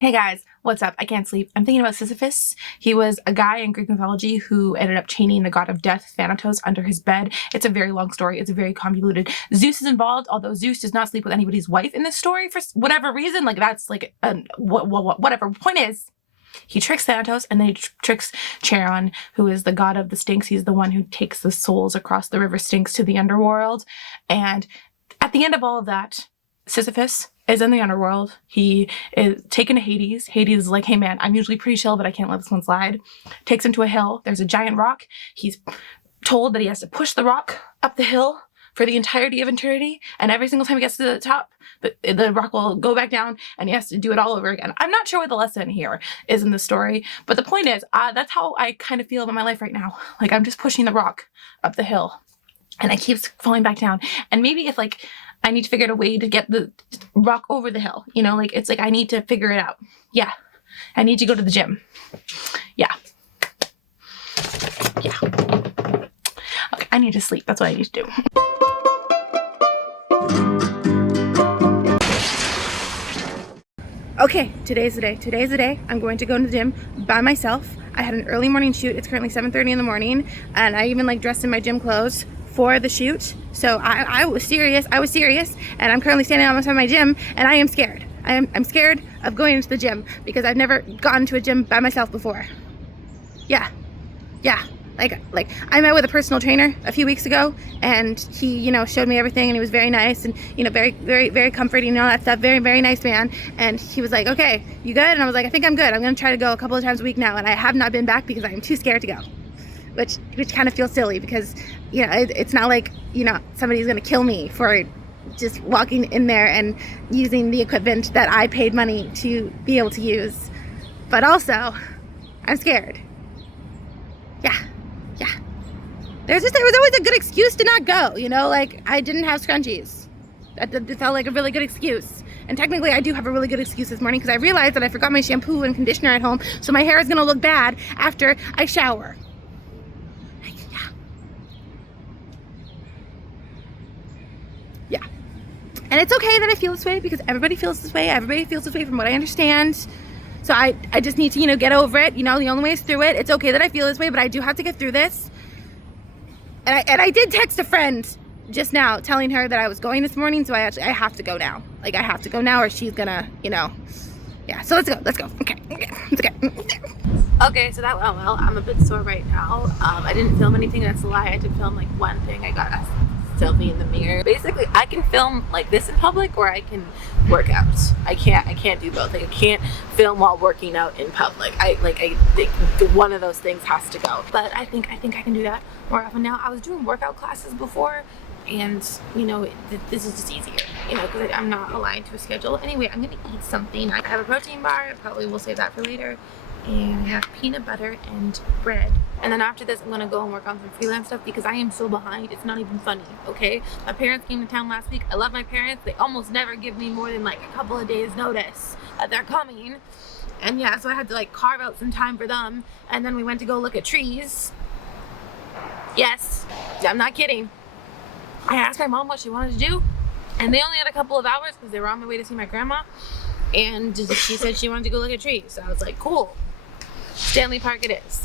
Hey guys, what's up? I can't sleep. I'm thinking about Sisyphus. He was a guy in Greek mythology who ended up chaining the god of death, Thanatos, under his bed. It's a very long story. It's very convoluted. Zeus is involved, although Zeus does not sleep with anybody's wife in this story for whatever reason. Like, that's like, whatever. Point is, he tricks Thanatos and then he tricks Charon, who is the god of the Styx. He's the one who takes the souls across the river Styx to the underworld. And at the end of all of that, Sisyphus is in the underworld. He is taken to Hades. Hades is like, hey man, I'm usually pretty chill, but I can't let this one slide. Takes him to a hill. There's a giant rock. He's told that he has to push the rock up the hill for the entirety of eternity. And every single time he gets to the top, the rock will go back down and he has to do it all over again. I'm not sure what the lesson here is in the story, but the point is, that's how I kind of feel about my life right now. Like, I'm just pushing the rock up the hill and it keeps falling back down. And maybe if like, I need to figure out a way to get the rock over the hill. You know, like, it's like I need to figure it out. Yeah. I need to go to the gym. Yeah. Yeah. Okay, I need to sleep. That's what I need to do. Okay, today's the day. Today's the day. I'm going to go to the gym by myself. I had an early morning shoot. It's currently 7:30 in the morning, and I even like dressed in my gym clothes for the shoot. So I was serious. And I'm currently standing outside my gym and I am scared. I'm scared of going into the gym because I've never gone to a gym by myself before. Yeah. Like I met with a personal trainer a few weeks ago and he, you know, showed me everything and he was very nice and, you know, very comforting and all that stuff. Very nice man. And he was like, okay, you good? And I was like, I think I'm good. I'm going to try to go a couple of times a week now. And I have not been back because I am too scared to go. Which kind of feels silly because, you know, it's not like, you know, somebody's going to kill me for just walking in there and using the equipment that I paid money to be able to use. But also, I'm scared. Yeah. There was always a good excuse to not go, you know, like I didn't have scrunchies. That felt like a really good excuse. And technically I do have a really good excuse this morning because I realized that I forgot my shampoo and conditioner at home, so my hair is going to look bad after I shower. Yeah. And it's okay that I feel this way because everybody feels this way. Everybody feels this way from what I understand. So I just need to, you know, get over it. You know, the only way is through it. It's okay that I feel this way, but I do have to get through this. And I did text a friend just now telling her that I was going this morning, so I have to go now. Like, I have to go now or she's gonna, you know. Yeah, so let's go. Okay. Okay, so that went well. I'm a bit sore right now. I didn't film anything, that's a lie. I did film like one thing. I got a selfie in the mirror. Basically, I can film like this in public or I can work out. I can't do both. Like, I can't film while working out in public. I think one of those things has to go. But I think I can do that more often now. I was doing workout classes before and, you know, this is just easier, you know, because I'm not aligned to a schedule. Anyway, I'm gonna eat something. I have a protein bar. I probably will save that for later. And I have peanut butter and bread. And then after this, I'm gonna go and work on some freelance stuff because I am so behind. It's not even funny, okay? My parents came to town last week. I love my parents. They almost never give me more than like a couple of days notice that they're coming. And yeah, so I had to like carve out some time for them. And then we went to go look at trees. Yes, I'm not kidding. I asked my mom what she wanted to do, and they only had a couple of hours because they were on their way to see my grandma. And she said she wanted to go look at trees. So I was like, cool. Stanley Park it is.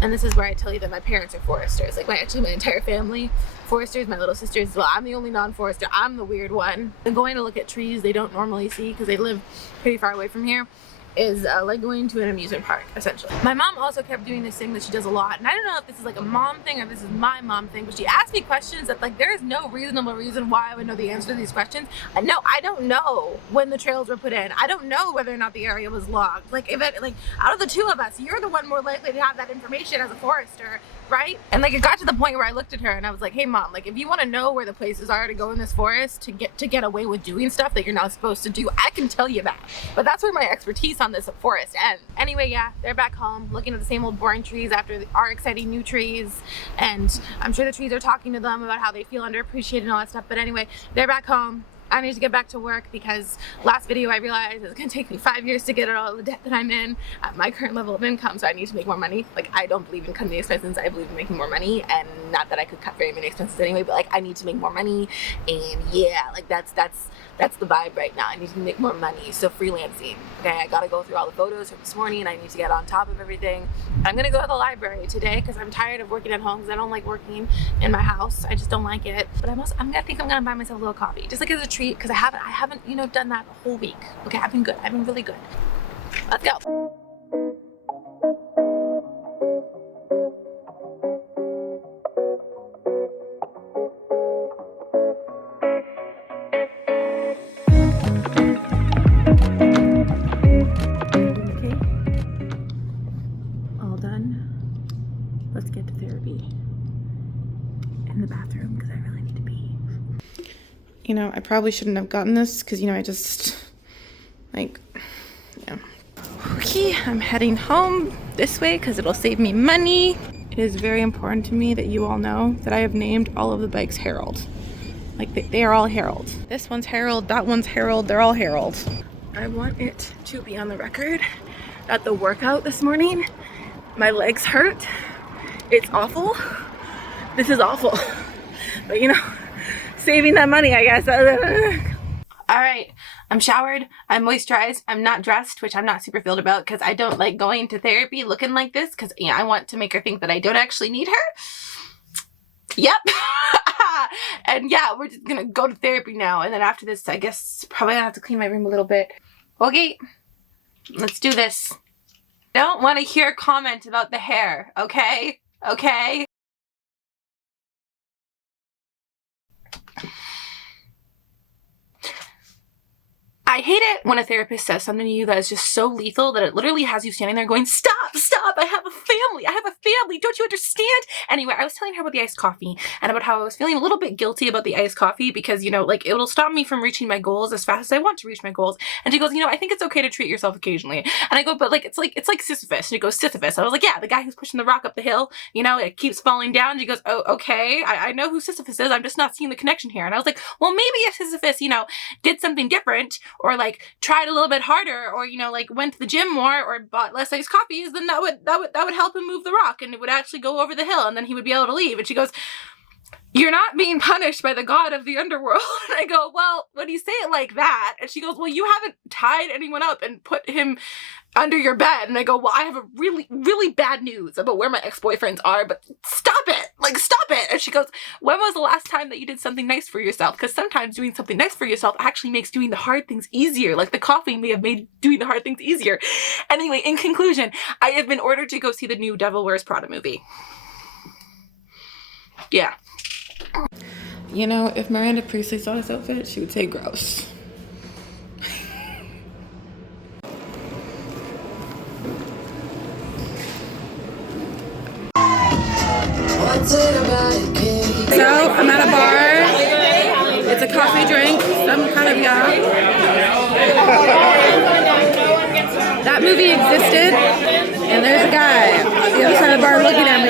And this is where I tell you that my parents are foresters. Like, my entire family, foresters, my little sisters. Well, I'm the only non-forester. I'm the weird one. And going to look at trees they don't normally see because they live pretty far away from here is like going to an amusement park, essentially. My mom also kept doing this thing that she does a lot, and I don't know if this is like a mom thing or this is my mom thing, but she asked me questions that like there is no reasonable reason why I would know the answer to these questions. No, I don't know when the trails were put in. I don't know whether or not the area was logged. Like, if it, like, out of the two of us, you're the one more likely to have that information as a forester, right? And like, it got to the point where I looked at her and I was like, hey mom, like, if you want to know where the places are to go in this forest to get away with doing stuff that you're not supposed to do, I can tell you that. But that's where my expertise on this forest ends. Anyway, yeah, they're back home looking at the same old boring trees after our exciting new trees, and I'm sure the trees are talking to them about how they feel underappreciated and all that stuff. But anyway, they're back home I need to get back to work because last video I realized it's gonna take me 5 years to get out of the debt that I'm in at my current level of income, so I need to make more money. Like, I don't believe in cutting the expenses, I believe in making more money, and not that I could cut very many expenses anyway, but like I need to make more money, and yeah, like that's the vibe right now. I need to make more money. So freelancing, okay, I gotta go through all the photos from this morning, and I need to get on top of everything. I'm gonna go to the library today because I'm tired of working at home because I don't like working in my house. I just don't like it. But I'm gonna buy myself a little coffee, just like as a treat, because I haven't, you know, done that the whole week. Okay, I've been good. I've been really good. Let's go. Let's get to therapy in the bathroom because I really need to pee. You know, I probably shouldn't have gotten this because, you know, I just, like, yeah. Okay, I'm heading home this way because it'll save me money. It is very important to me that you all know that I have named all of the bikes Harold. Like, they are all Harold. This one's Harold, that one's Harold, they're all Harold. I want it to be on the record that the workout this morning, my legs hurt. It's awful. This is awful. But you know, saving that money, I guess. All right, I'm showered, I'm moisturized, I'm not dressed, which I'm not super thrilled about because I don't like going to therapy looking like this because, yeah, I want to make her think that I don't actually need her. Yep. And yeah, we're just gonna go to therapy now. And then after this, I guess probably gonna have to clean my room a little bit. Okay, let's do this. I don't want to hear a comment about the hair, okay? Okay? I hate it when a therapist says something to you that is just so lethal that it literally has you standing there going, stop, I have a family, don't you understand? Anyway, I was telling her about the iced coffee and about how I was feeling a little bit guilty about the iced coffee because, you know, like, it'll stop me from reaching my goals as fast as I want to reach my goals. And she goes, you know, I think it's okay to treat yourself occasionally. And I go, but it's like Sisyphus. And she goes, Sisyphus. And I was like, yeah, the guy who's pushing the rock up the hill, you know, it keeps falling down. And she goes, oh, okay, I know who Sisyphus is, I'm just not seeing the connection here. And I was like, well, maybe if Sisyphus, you know, did something different, or like tried a little bit harder, or, you know, like went to the gym more, or bought less iced coffees, then that would help him move the rock and it would actually go over the hill and then he would be able to leave. And she goes, you're not being punished by the god of the underworld. And I go, well, when you say it like that, and she goes, well, you haven't tied anyone up and put him under your bed. And I go, well, I have a really, really bad news about where my ex-boyfriends are, but stop it, like, stop it. And she goes, when was the last time that you did something nice for yourself? Because sometimes doing something nice for yourself actually makes doing the hard things easier. Like, the coffee may have made doing the hard things easier. Anyway, in conclusion, I have been ordered to go see the new Devil Wears Prada movie. Yeah. You know, if Miranda Priestley saw this outfit, she would say gross. So, I'm at a bar. It's a coffee drink, some kind of young. That movie existed, and there's a guy on the other side of the bar looking at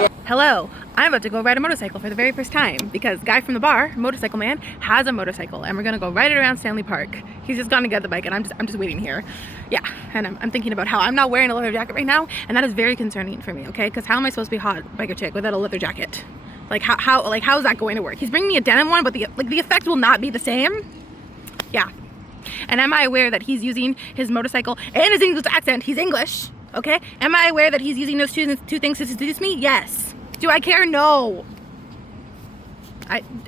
me. Hello, I'm about to go ride a motorcycle for the very first time because guy from the bar, motorcycle man, has a motorcycle and we're gonna go ride it around Stanley Park. He's just gonna get the bike and I'm just waiting here. Yeah, and I'm thinking about how I'm not wearing a leather jacket right now, and that is very concerning for me, okay? Because how am I supposed to be hot biker chick without a leather jacket? Like how is that going to work? He's bringing me a denim one, but the effect will not be the same. Yeah. And am I aware that he's using his motorcycle and his English accent? He's English, okay? Am I aware that he's using those two things to seduce me? Yes. Do I care? No.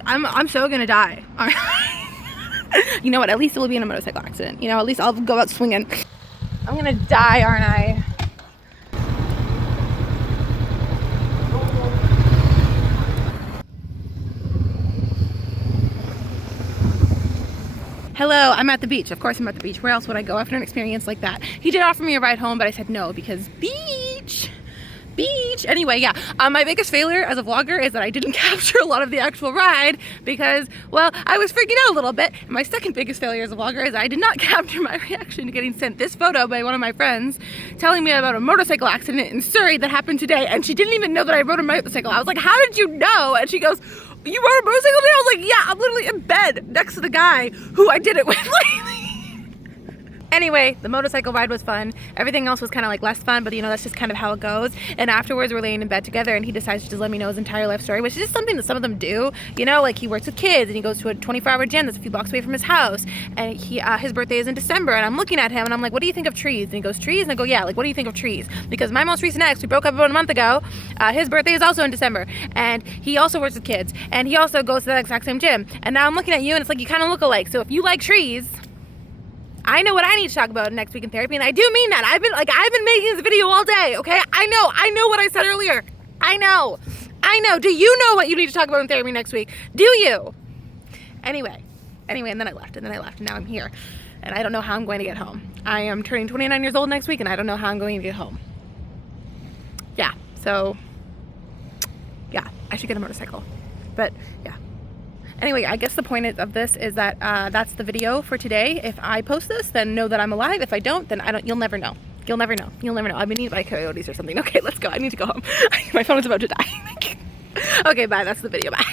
I'm so gonna die. You know what? At least it will be in a motorcycle accident. You know, at least I'll go out swinging. I'm gonna die, aren't I? Hello, I'm at the beach. Of course I'm at the beach. Where else would I go after an experience like that? He did offer me a ride home, but I said no because beach. Anyway, yeah, my biggest failure as a vlogger is that I didn't capture a lot of the actual ride because, well, I was freaking out a little bit. And my second biggest failure as a vlogger is that I did not capture my reaction to getting sent this photo by one of my friends telling me about a motorcycle accident in Surrey that happened today, and she didn't even know that I rode a motorcycle. I was like, how did you know? And she goes, You rode a motorcycle today? I was like, yeah, I'm literally in bed next to the guy who I did it with. Anyway, the motorcycle ride was fun. Everything else was kind of like less fun, but you know, that's just kind of how it goes. And afterwards, we're laying in bed together and he decides to just let me know his entire life story, which is just something that some of them do. You know, like he works with kids and he goes to a 24-hour gym that's a few blocks away from his house. And his birthday is in December and I'm looking at him and I'm like, what do you think of trees? And he goes, trees? And I go, yeah, like, what do you think of trees? Because my most recent ex, we broke up about a month ago, his birthday is also in December. And he also works with kids. And he also goes to that exact same gym. And now I'm looking at you and it's like, you kind of look alike. So if you like trees, I know what I need to talk about next week in therapy, and I do mean that. I've been making this video all day, okay? I know what I said earlier. I know. Do you know what you need to talk about in therapy next week? Do you? Anyway, and then I left, and now I'm here. And I don't know how I'm going to get home. I am turning 29 years old next week, and I don't know how I'm going to get home. Yeah, so, yeah, I should get a motorcycle. But, yeah. Anyway, I guess the point of this is that that's the video for today. If I post this, then know that I'm alive. If I don't, then you'll never know. You'll never know. I've been eaten by coyotes or something. Okay, let's go. I need to go home. My phone is about to die. Okay, bye. That's the video. Bye.